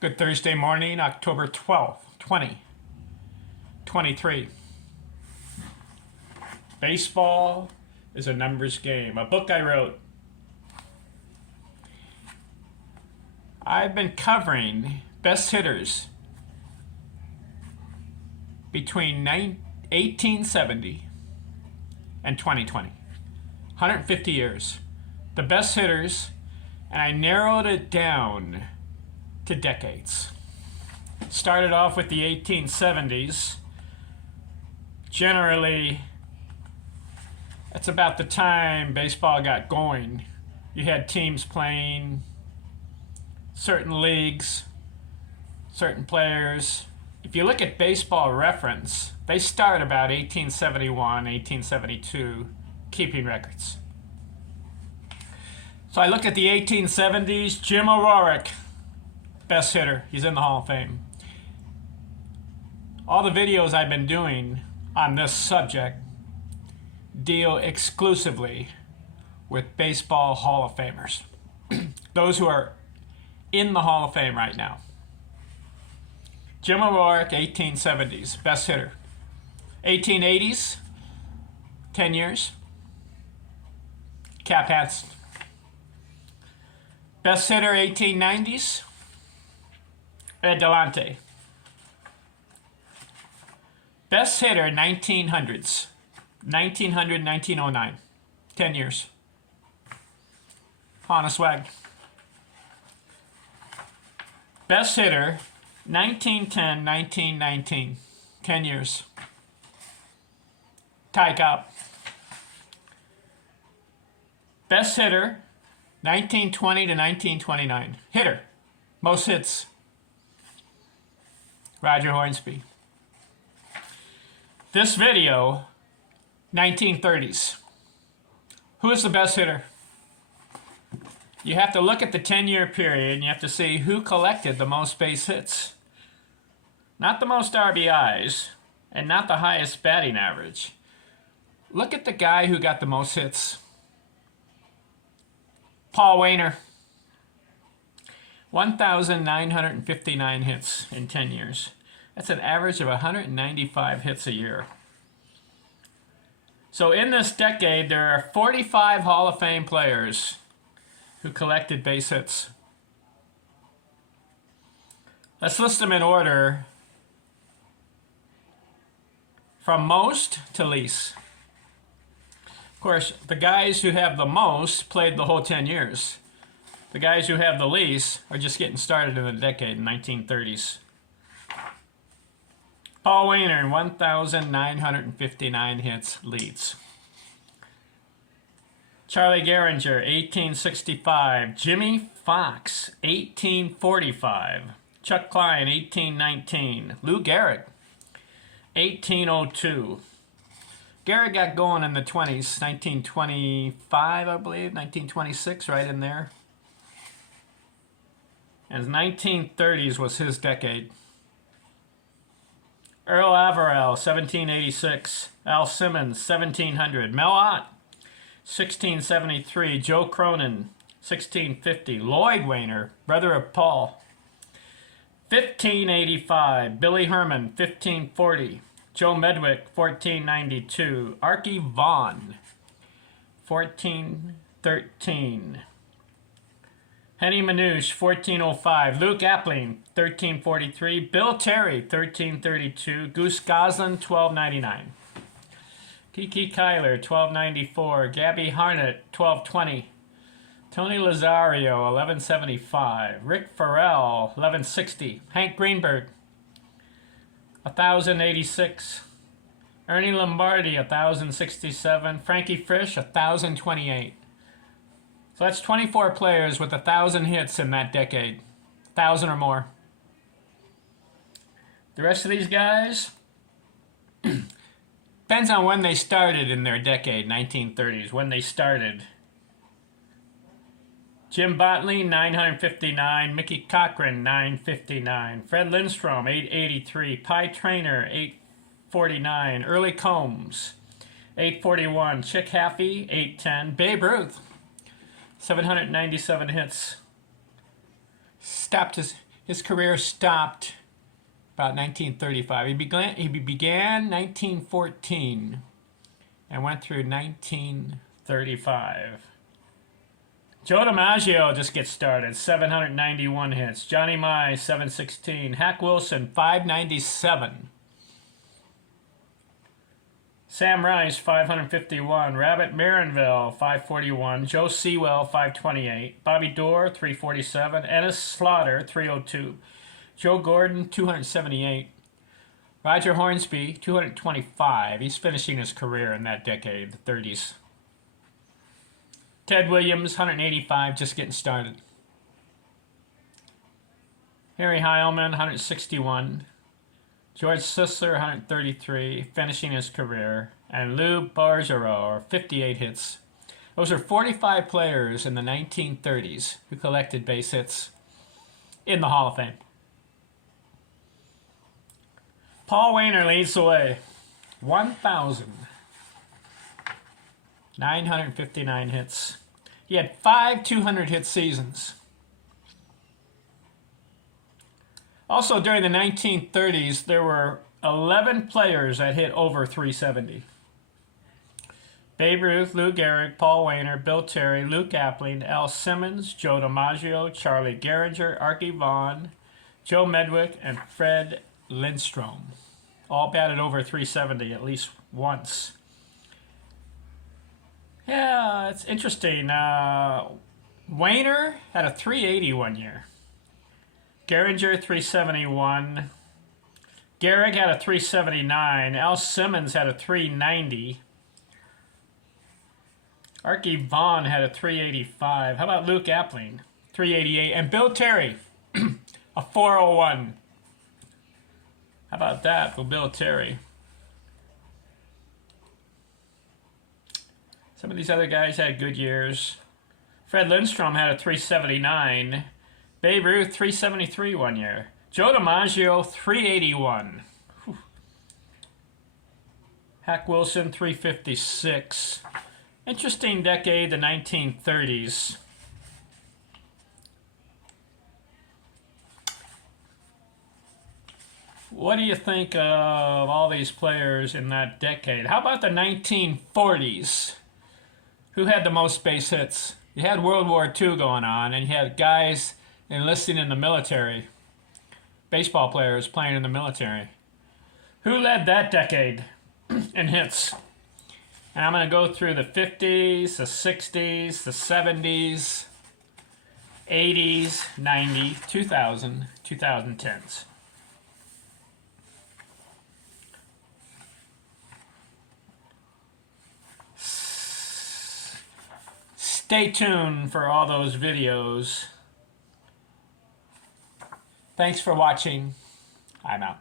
Good Thursday morning, October 12th, 2023. Baseball is a numbers game. A book I wrote. I've been covering best hitters between 1870 and 2020. 150 years. The best hitters, and I narrowed it down to decades. Started off with the 1870s. Generally, that's about the time baseball got going. You had teams playing, certain leagues, certain players. If you look at Baseball Reference, they start about 1871, 1872, keeping records. So I look at the 1870s, Jim O'Rourke, best hitter. He's in the Hall of Fame. All the videos I've been doing on this subject deal exclusively with Baseball Hall of Famers. Those who are in the Hall of Fame right now. Jim O'Rourke, 1870s, best hitter. 1880s, 10 years. Cap Hansen. Best hitter, 1890s. Ed Delante. Best hitter, 1900s. 1900, 1909. 10 years. Hannah Swag. Best hitter, 1910, 1919. 10 years. Ty Cobb. Best hitter, 1920 to 1929. Hitter. Most hits. Roger Hornsby. This video, 1930s. Who is the best hitter? You have to look at the 10-year period and you have to see who collected the most base hits. Not the most RBIs and not the highest batting average. Look at the guy who got the most hits. Paul Waner. 1,959 hits in 10 years. That's an average of 195 hits a year. So in this decade, there are 45 Hall of Fame players who collected base hits. Let's list them in order from most to least. Of course, the guys who have the most played the whole 10 years. The guys who have the least are just getting started in the decade, 1930s. Paul Waner, 1,959 hits, leads. Charlie Gehringer, 1865. Jimmy Fox, 1845. Chuck Klein, 1819. Lou Gehrig, 1802. Gehrig got going in the 20s, 1925, I believe, 1926, right in there. And 1930s was his decade. Earl Averill, 1786. Al Simmons, 1700. Mel Ott, 1673. Joe Cronin, 1650. Lloyd Waner, brother of Paul, 1585. Billy Herman, 1540. Joe Medwick, 1492. Archie Vaughn, 1413. Henny Manouche, 1405. Luke Appling, 1343. Bill Terry, 1332. Goose Goslin, 1299. Kiki Kyler, 1294. Gabby Harnett, 1220. Tony Lazario, 1175. Rick Farrell, 1160. Hank Greenberg, 1086. Ernie Lombardi, 1067. Frankie Frisch, 1028. So that's 24 players with 1,000 hits in that decade. 1,000 or more. The rest of these guys, depends on when they started in their decade, 1930s, when they started. Jim Botley, 959. Mickey Cochran, 959. Fred Lindstrom, 883. Pie Traynor, 849. Early Combs, 841. Chick Haffey, 810. Babe Ruth, 797 hits. Stopped his His career stopped about 1935. He began 1914 and went through 1935. Joe DiMaggio just gets started, 791 hits. Johnny Mize, 716. Hack Wilson, 597. Sam Rice, 551. Rabbit Marinville, 541. Joe Sewell, 528. Bobby Doerr, 347. Ennis Slaughter, 302. Joe Gordon, 278. Roger Hornsby, 225. He's finishing his career in that decade, the 30s. Ted Williams, 185, just getting started. Harry Heilman, 161. George Sisler, 133, finishing his career. And Lou Bargero, 58 hits. Those are 45 players in the 1930s who collected base hits in the Hall of Fame. Paul Waner leads the way. 1,959 hits. He had 5 200-hit seasons. Also, during the 1930s, there were 11 players that hit over 370. Babe Ruth, Lou Gehrig, Paul Waner, Bill Terry, Luke Appling, Al Simmons, Joe DiMaggio, Charlie Gehringer, Archie Vaughan, Joe Medwick, and Fred Lindstrom. All batted over 370 at least once. Yeah, it's interesting. Waner had a 380 one year. Gehringer, 371. Gehrig had a 379. Al Simmons had a 390. Archie Vaughan had a 385. How about Luke Appling? 388. And Bill Terry, a 401. How about that for Bill Terry? Some of these other guys had good years. Fred Lindstrom had a 379. Babe Ruth, 373 one year. Joe DiMaggio, 381. Whew. Hack Wilson, 356. Interesting decade, the 1930s. What do you think of all these players in that decade? How about the 1940s? Who had the most base hits? You had World War II going on, and you had guys enlisting in the military. Baseball players playing in the military. Who led that decade in hits? And I'm going to go through the 50s, the 60s, the 70s, 80s, 90s, 2000, 2010s. Stay tuned for all those videos. Thanks for watching. I'm out.